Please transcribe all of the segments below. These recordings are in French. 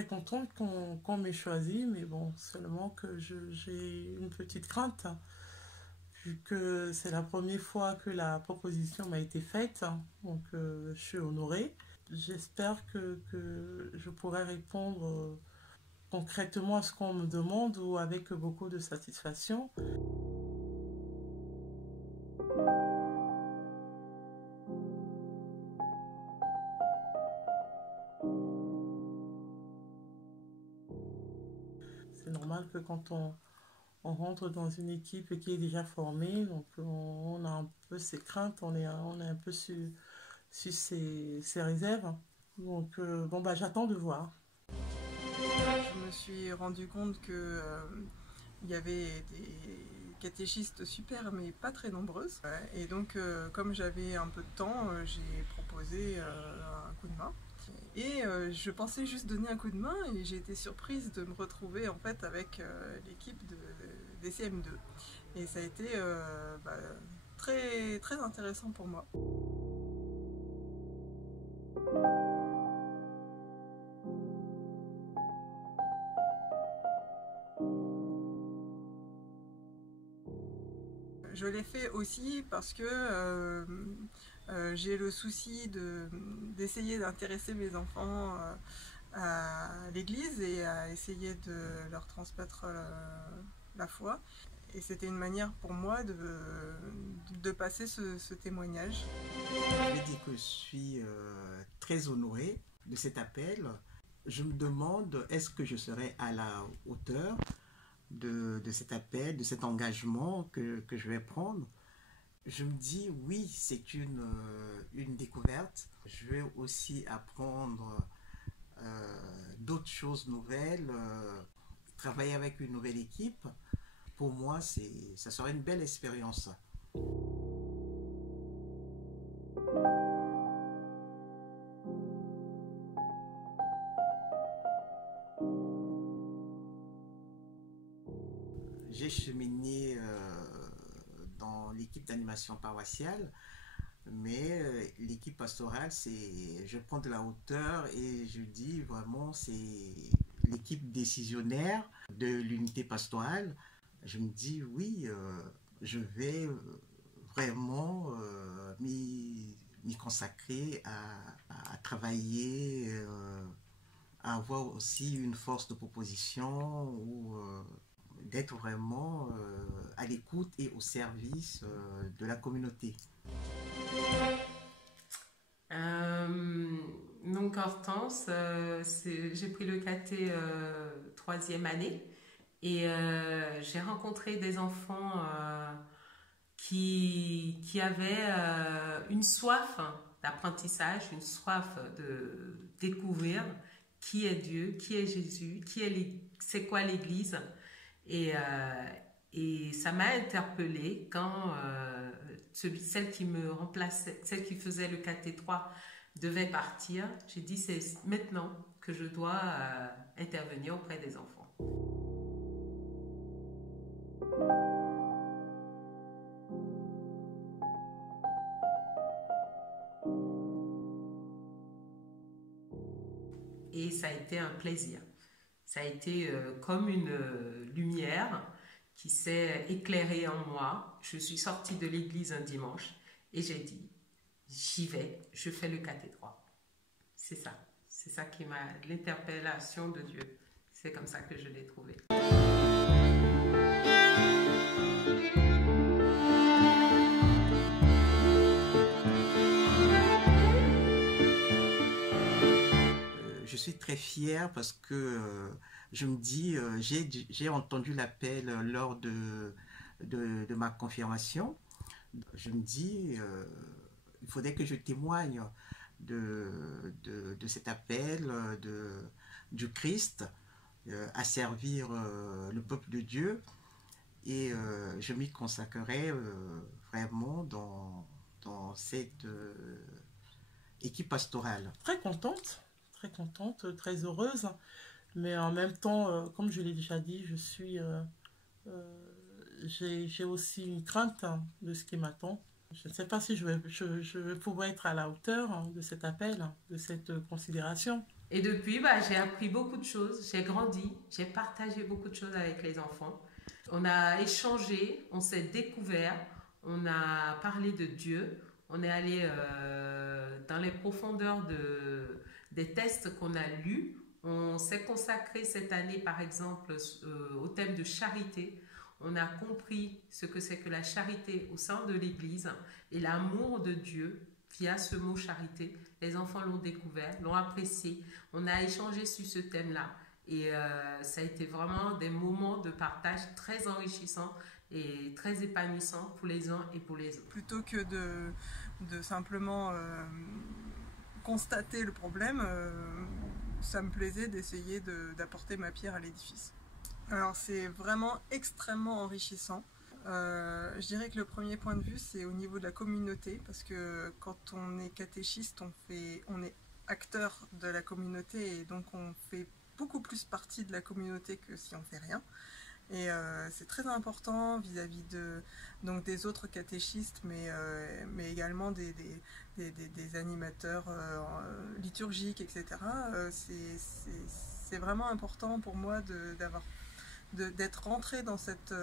très contente qu'on m'ait choisi, mais bon, seulement que j'ai une petite crainte, vu que c'est la première fois que la proposition m'a été faite, donc je suis honorée. J'espère que je pourrai répondre concrètement à ce qu'on me demande ou avec beaucoup de satisfaction. C'est normal que quand on rentre dans une équipe qui est déjà formée, donc on a un peu ses craintes, on est un peu sur ses réserves. Donc bon bah j'attends de voir. Je me suis rendu compte que il y avait des catéchistes super mais pas très nombreuses. Et donc comme j'avais un peu de temps, j'ai proposé un coup de main. Et je pensais juste donner un coup de main et j'ai été surprise de me retrouver en fait avec l'équipe des CM2. Et ça a été très, très intéressant pour moi. Je l'ai fait aussi parce que j'ai le souci d'essayer d'intéresser mes enfants à l'église et à essayer de leur transmettre la foi. Et c'était une manière pour moi de passer ce témoignage. Je vais dire que je suis très honoré de cet appel. Je me demande, est-ce que je serai à la hauteur de cet appel, de cet engagement que je vais prendre? Je me dis, oui, c'est une découverte. Je vais aussi apprendre d'autres choses nouvelles, travailler avec une nouvelle équipe. Pour moi, ça serait une belle expérience. J'ai cheminé dans l'équipe d'animation paroissiale, mais l'équipe pastorale, je prends de la hauteur et je dis vraiment, c'est l'équipe décisionnaire de l'unité pastorale. Je me dis, oui, je vais vraiment m'y consacrer à travailler, à avoir aussi une force de proposition ou d'être vraiment à l'écoute et au service de la communauté. Euh, donc Hortense, j'ai pris le caté troisième année et j'ai rencontré des enfants qui avaient une soif d'apprentissage, une soif de découvrir qui est Dieu, qui est Jésus, c'est quoi l'Église. Et, et ça m'a interpellée quand celle qui me remplaçait, celle qui faisait le KT3 devait partir. J'ai dit c'est maintenant que je dois intervenir auprès des enfants. Et ça a été un plaisir. Ça a été comme une lumière qui s'est éclairée en moi. Je suis sortie de l'église un dimanche et j'ai dit, j'y vais, je fais le KT3. C'est ça qui m'a, l'interpellation de Dieu. C'est comme ça que je l'ai trouvé. Je suis très fier parce que je me dis, j'ai entendu l'appel lors de ma confirmation. Je me dis, il faudrait que je témoigne de cet appel du Christ à servir le peuple de Dieu et je m'y consacrerai vraiment dans cette équipe pastorale. Très contente, très heureuse, mais en même temps, comme je l'ai déjà dit, j'ai aussi une crainte de ce qui m'attend. Je ne sais pas si je vais pouvoir être à la hauteur de cet appel, de cette considération. Et depuis, j'ai appris beaucoup de choses, j'ai grandi, j'ai partagé beaucoup de choses avec les enfants. On a échangé, on s'est découvert, on a parlé de Dieu, on est allé dans les profondeurs des textes qu'on a lus. On s'est consacré cette année, par exemple, au thème de charité. On a compris ce que c'est que la charité au sein de l'Église et l'amour de Dieu via ce mot charité. Les enfants l'ont découvert, l'ont apprécié. On a échangé sur ce thème-là. Et ça a été vraiment des moments de partage très enrichissants et très épanouissants pour les uns et pour les autres. Plutôt que de simplement constater le problème, ça me plaisait d'essayer d'apporter ma pierre à l'édifice. Alors c'est vraiment extrêmement enrichissant. Je dirais que le premier point de vue, c'est au niveau de la communauté, parce que quand on est catéchiste, on est acteur de la communauté, et donc on fait beaucoup plus partie de la communauté que si on fait rien. Et c'est très important vis-à-vis donc des autres catéchistes, mais également des animateurs liturgiques, etc. C'est vraiment important pour moi d'être rentré dans cette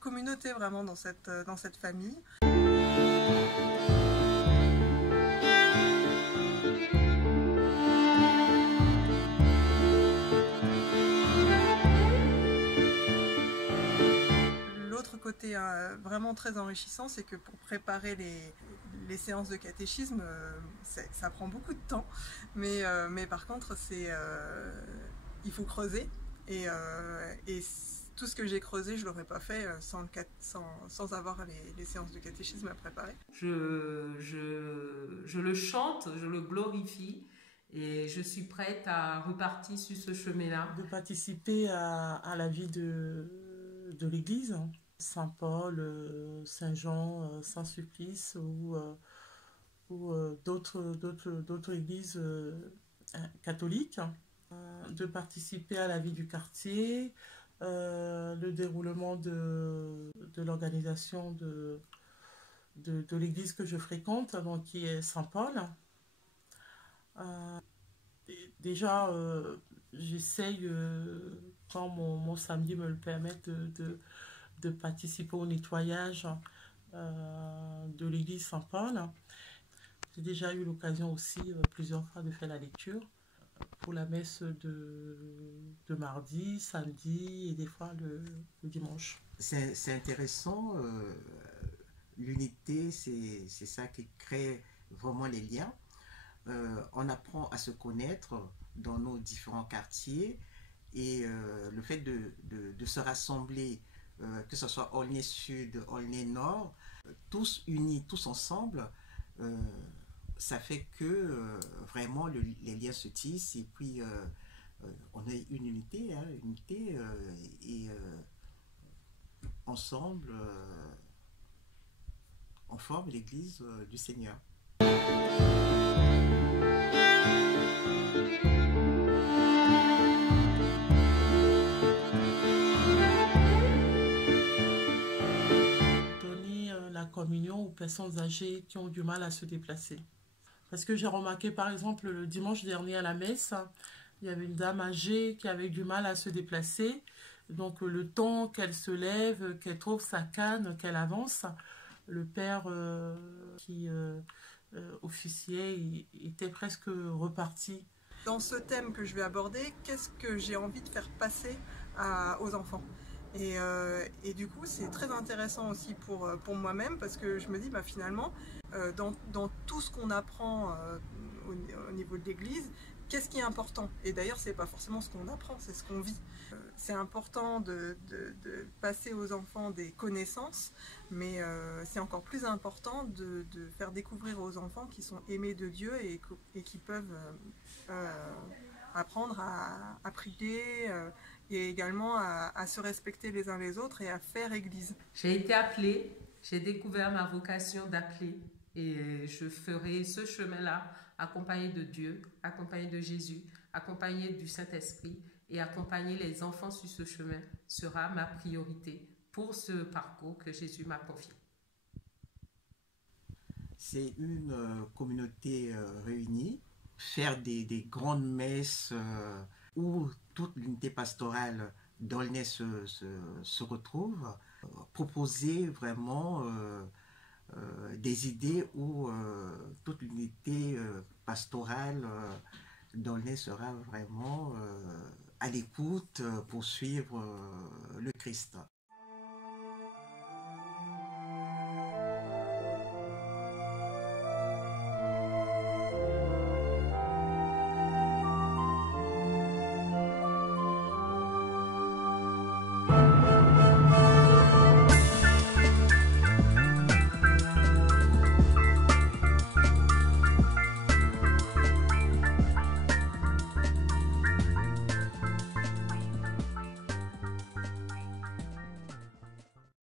communauté, vraiment dans cette famille. L'autre côté vraiment très enrichissant, c'est que pour préparer les séances de catéchisme, ça prend beaucoup de temps, mais par contre il faut creuser, et tout ce que j'ai creusé, je ne l'aurais pas fait sans avoir les séances de catéchisme à préparer. Je le chante, je le glorifie, et je suis prête à repartir sur ce chemin-là. De participer à la vie de l'Église, Saint-Paul, Saint-Jean, Saint-Sulpice ou d'autres églises catholiques, de participer à la vie du quartier, le déroulement de l'organisation de l'église que je fréquente, donc qui est Saint-Paul. Déjà, j'essaye, quand mon samedi me le permet, de participer au nettoyage de l'église Saint-Paul. J'ai déjà eu l'occasion aussi plusieurs fois de faire la lecture pour la messe de mardi, samedi et des fois le dimanche. C'est intéressant, l'unité, c'est ça qui crée vraiment les liens. On apprend à se connaître dans nos différents quartiers, et le fait de se rassembler, que ce soit Aulnay Sud, Aulnay Nord, tous unis, tous ensemble, ça fait que vraiment les liens se tissent, et puis on a une unité, et ensemble on forme l'Église du Seigneur. La communion aux personnes âgées qui ont du mal à se déplacer. Parce que j'ai remarqué, par exemple, le dimanche dernier à la messe, il y avait une dame âgée qui avait du mal à se déplacer. Donc le temps qu'elle se lève, qu'elle trouve sa canne, qu'elle avance, le père qui officiait était presque reparti. Dans ce thème que je vais aborder, qu'est-ce que j'ai envie de faire passer aux enfants ? Et du coup, c'est très intéressant aussi pour moi-même, parce que je me dis, finalement, dans tout ce qu'on apprend au niveau de l'Église, qu'est-ce qui est important ? Et d'ailleurs, c'est pas forcément ce qu'on apprend, c'est ce qu'on vit. C'est important de passer aux enfants des connaissances, mais c'est encore plus important de faire découvrir aux enfants qui sont aimés de Dieu et qui peuvent apprendre à prier, et également à se respecter les uns les autres et à faire Église. J'ai été appelée, j'ai découvert ma vocation d'appeler, et je ferai ce chemin-là accompagné de Dieu, accompagné de Jésus, accompagné du Saint-Esprit, et accompagner les enfants sur ce chemin sera ma priorité pour ce parcours que Jésus m'a confié. C'est une communauté réunie, faire des grandes messes où toute l'unité pastorale d'Aulnay se retrouve, proposer vraiment des idées où toute l'unité pastorale d'Aulnay sera vraiment à l'écoute pour suivre le Christ.